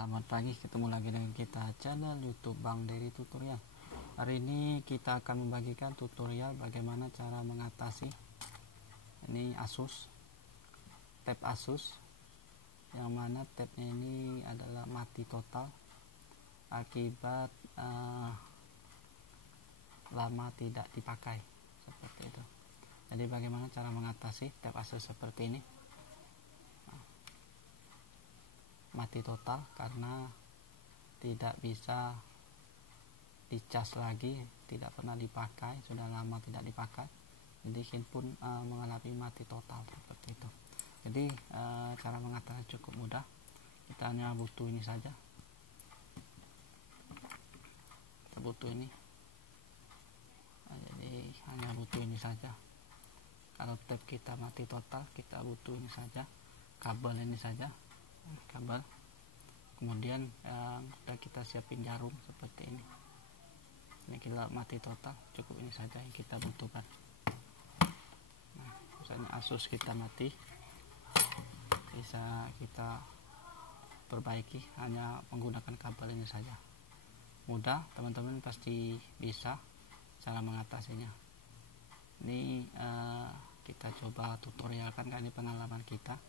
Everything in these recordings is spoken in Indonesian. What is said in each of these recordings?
Selamat pagi, ketemu lagi dengan kita channel YouTube Bang Dery Tutorial. Hari ini kita akan membagikan tutorial bagaimana cara mengatasi ini tab Asus, yang mana tabnya ini adalah mati total akibat lama tidak dipakai seperti itu. Jadi bagaimana cara mengatasi tab Asus seperti ini? Mati total karena tidak bisa dicas lagi, tidak pernah dipakai, sudah lama tidak dipakai, jadi handphone mengalami mati total seperti itu. Jadi cara mengatasi cukup mudah, kita hanya butuh ini saja, kita butuh ini. Jadi hanya butuh ini saja. Kalau tab kita mati total, kita butuh ini saja, kabel ini saja, kabel. Kemudian sudah kita siapin jarum seperti ini. Ini kita mati total, cukup ini saja yang kita butuhkan. Nah, misalnya Asus kita mati, bisa kita perbaiki hanya menggunakan kabel ini saja. Mudah, teman-teman pasti bisa cara mengatasinya. Ini kita coba tutorialkan, kan ini pengalaman kita.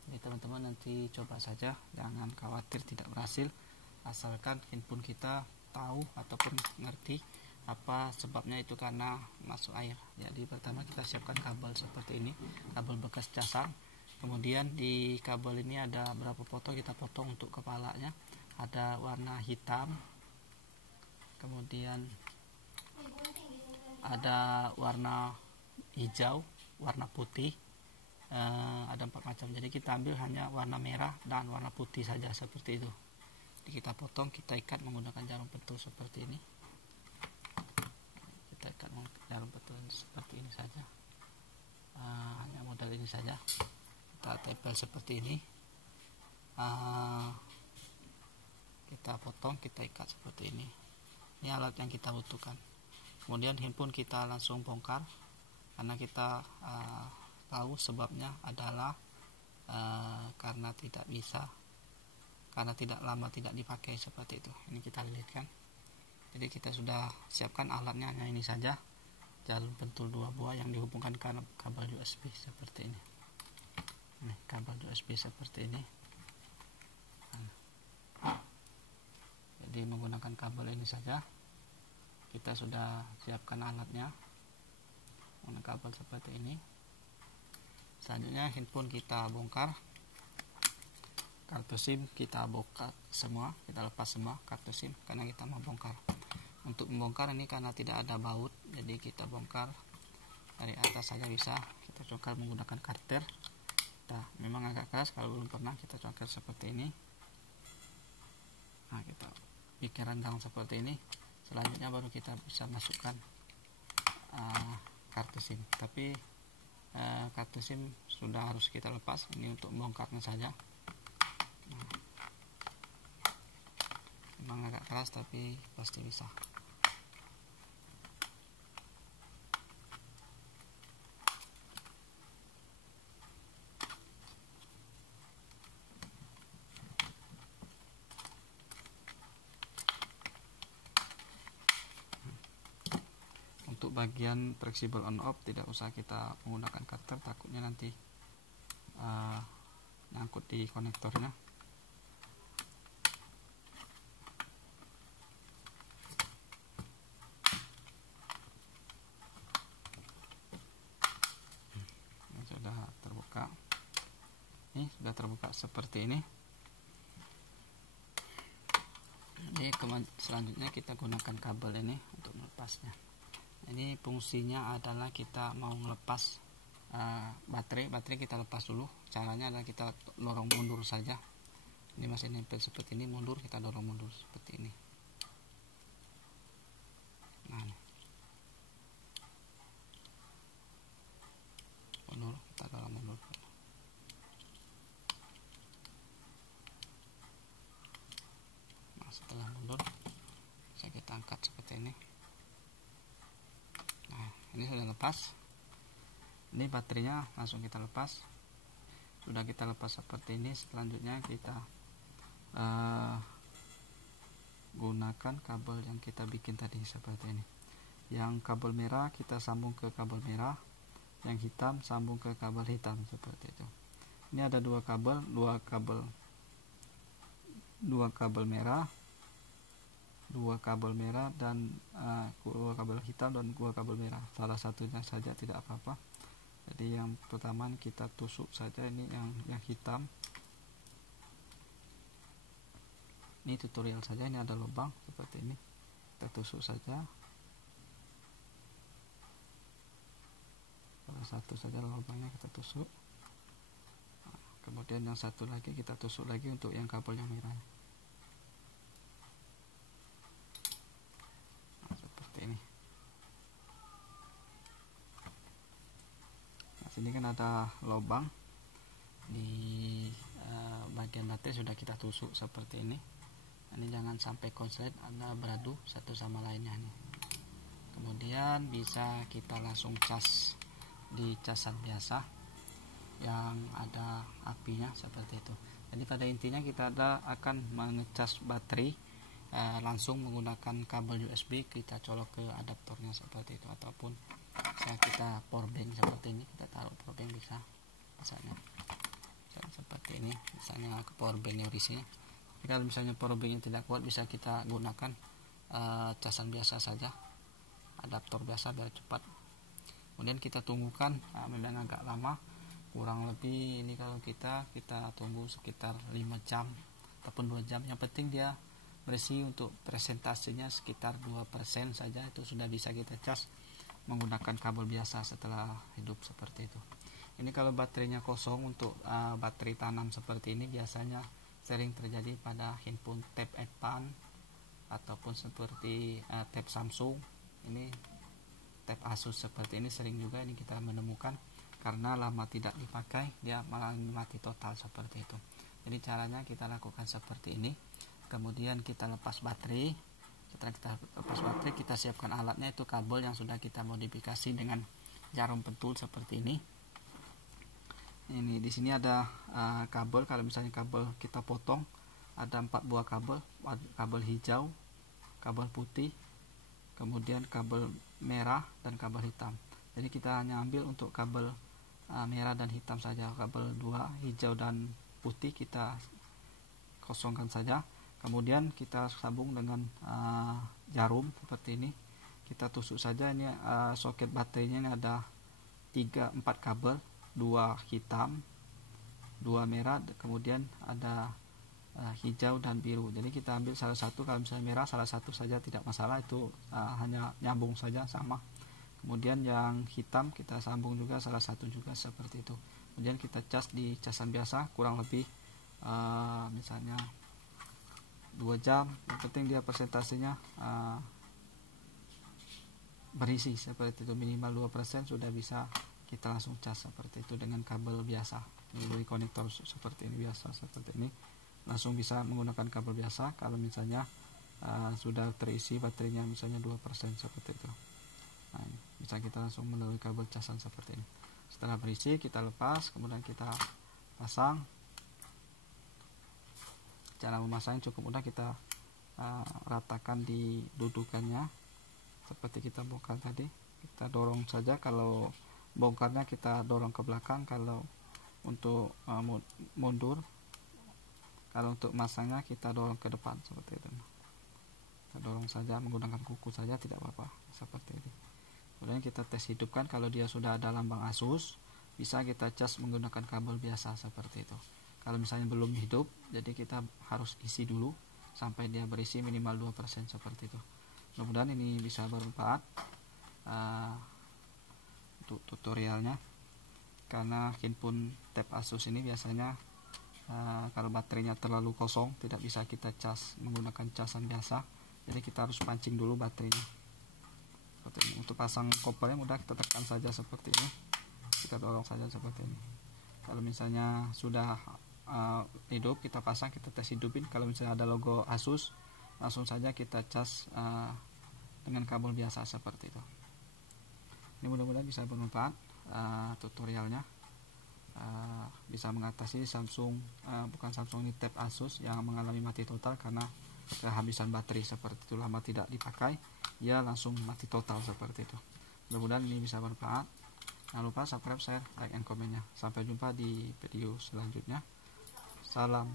Jadi teman-teman nanti coba saja, jangan khawatir tidak berhasil, asalkan handphone kita tahu ataupun ngerti apa sebabnya, itu karena masuk air. Jadi pertama kita siapkan kabel seperti ini, kabel bekas casang. Kemudian di kabel ini ada berapa potong, kita potong untuk kepalanya, ada warna hitam, kemudian ada warna hijau, warna putih. Ada 4 macam, jadi kita ambil hanya warna merah dan warna putih saja seperti itu. Jadi kita potong, kita ikat menggunakan jarum pentul seperti ini. Kita ikat menggunakan jarum pentul seperti ini saja, hanya model ini saja. Kita tempel seperti ini, kita potong, kita ikat seperti ini. Ini alat yang kita butuhkan. Kemudian handphone kita langsung bongkar, karena kita tahu sebabnya adalah karena tidak lama tidak dipakai seperti itu. Ini kita lilitkan. Jadi kita sudah siapkan alatnya, hanya ini saja, jarum pentul 2 buah yang dihubungkan ke kabel USB seperti ini. Ini kabel USB seperti ini. Jadi menggunakan kabel ini saja kita sudah siapkan alatnya, menggunakan kabel seperti ini. Selanjutnya handphone kita bongkar, kartu SIM kita bongkar semua, kita lepas semua kartu SIM karena kita mau bongkar. Untuk membongkar ini karena tidak ada baut, jadi kita bongkar dari atas saja bisa. Kita congkel menggunakan karter. Nah, memang agak keras, kalau belum pernah kita congkel seperti ini. Nah, kita bikin renggang seperti ini. Selanjutnya baru kita bisa masukkan kartu SIM, tapi kartu SIM sudah harus kita lepas, ini untuk membongkarnya saja. Memang agak keras tapi pasti bisa. Untuk bagian fleksibel on off tidak usah kita menggunakan cutter, takutnya nanti nyangkut di konektornya. Ini sudah terbuka. Ini sudah terbuka seperti ini. Jadi selanjutnya kita gunakan kabel ini untuk melepasnya. Ini fungsinya adalah kita mau melepas baterai kita lepas dulu. Caranya adalah kita dorong mundur saja. Ini masih nempel seperti ini, mundur, kita dorong mundur seperti ini. Nah, mundur, kita dorong mundur. Nah, setelah mundur bisa kita angkat seperti ini. Nah, ini sudah lepas. Ini baterainya langsung kita lepas. Sudah kita lepas seperti ini. Selanjutnya kita menggunakan kabel yang kita bikin tadi seperti ini. Yang kabel merah kita sambung ke kabel merah, yang hitam sambung ke kabel hitam seperti itu. Ini ada dua kabel merah, dua kabel merah dan dua kabel hitam dan dua kabel merah. Salah satunya saja tidak apa-apa. Jadi yang pertama kita tusuk saja ini yang hitam. Ini tutorial saja, ini ada lubang seperti ini, kita tusuk saja salah satu saja lubangnya, kita tusuk. Kemudian yang satu lagi kita tusuk lagi untuk yang kabel yang merah. Seperti ini. Nah, sini kan ada lubang di bagian baterai, sudah kita tusuk seperti ini. Ini jangan sampai konslet, Anda beradu satu sama lainnya nih. Kemudian bisa kita langsung cas di casan biasa yang ada apinya seperti itu. Jadi pada intinya kita akan mengecas baterai langsung menggunakan kabel USB, kita colok ke adaptornya seperti itu, ataupun bisa kita power bank seperti ini, kita taruh power bank bisa misalnya seperti ini, misalnya ke power bank yang isinya. Kalau misalnya power bank yang tidak kuat, bisa kita gunakan casan biasa saja, adaptor biasa biar cepat. Kemudian kita tunggukan, memang agak lama, kurang lebih ini kalau kita tunggu sekitar 5 jam ataupun 2 jam. Yang penting dia bersih, untuk presentasinya sekitar 2% saja, itu sudah bisa kita cas menggunakan kabel biasa setelah hidup seperti itu. Ini kalau baterainya kosong, untuk baterai tanam seperti ini biasanya sering terjadi pada handphone tab Advan ataupun seperti tab Samsung, ini tab Asus seperti ini sering juga ini kita menemukan, karena lama tidak dipakai dia malah mati total seperti itu. Jadi caranya kita lakukan seperti ini. Kemudian kita lepas baterai. Setelah kita lepas baterai, kita siapkan alatnya, itu kabel yang sudah kita modifikasi dengan jarum pentul seperti ini. Ini di sini ada kabel. Kalau misalnya kabel kita potong, ada 4 buah kabel hijau, kabel putih, kemudian kabel merah dan kabel hitam. Jadi kita hanya ambil untuk kabel merah dan hitam saja. Kabel 2 hijau dan putih kita kosongkan saja. Kemudian kita sambung dengan jarum seperti ini. Kita tusuk saja. Ini soket baterainya, ini ada 4 kabel, 2 hitam, 2 merah, kemudian ada hijau dan biru. Jadi kita ambil salah satu, kalau misalnya merah salah satu saja tidak masalah, itu hanya nyambung saja sama. Kemudian yang hitam kita sambung juga salah satu juga seperti itu. Kemudian kita cas di casan biasa, kurang lebih misalnya 2 jam. Yang penting dia presentasinya berisi seperti itu, minimal 2% sudah bisa kita langsung cas seperti itu dengan kabel biasa, melalui konektor seperti ini biasa, seperti ini langsung bisa menggunakan kabel biasa. Kalau misalnya sudah terisi baterainya misalnya 2% seperti itu, nah, bisa kita langsung melalui kabel casan seperti ini. Setelah berisi kita lepas, kemudian kita pasang. Cara memasangnya cukup mudah, kita ratakan di dudukannya seperti kita bongkar tadi. Kita dorong saja, kalau bongkarnya kita dorong ke belakang, kalau untuk mundur, kalau untuk masangnya kita dorong ke depan seperti itu. Kita dorong saja menggunakan kuku saja, tidak apa-apa seperti ini. Kemudian kita tes hidupkan, kalau dia sudah ada lambang Asus, bisa kita cas menggunakan kabel biasa seperti itu. Kalau misalnya belum hidup, jadi kita harus isi dulu sampai dia berisi minimal 2% seperti itu. Mudah-mudahan ini bisa bermanfaat untuk tutorialnya, karena handphone tab Asus ini biasanya kalau baterainya terlalu kosong tidak bisa kita cas menggunakan casan biasa, jadi kita harus pancing dulu baterainya seperti ini. Untuk pasang kopernya mudah, kita tekan saja seperti ini, kita dorong saja seperti ini. Kalau misalnya sudah hidup, kita pasang, kita tes hidupin. Kalau misalnya ada logo Asus, langsung saja kita cas dengan kabel biasa seperti itu. Ini mudah-mudahan bisa bermanfaat tutorialnya, bisa mengatasi Samsung, bukan Samsung, ini tab Asus yang mengalami mati total karena kehabisan baterai seperti itu, lama tidak dipakai ya langsung mati total seperti itu. Mudah-mudahan ini bisa bermanfaat. Jangan lupa subscribe, share, like, and komennya. Sampai jumpa di video selanjutnya. Salam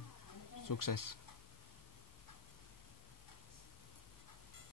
sukses.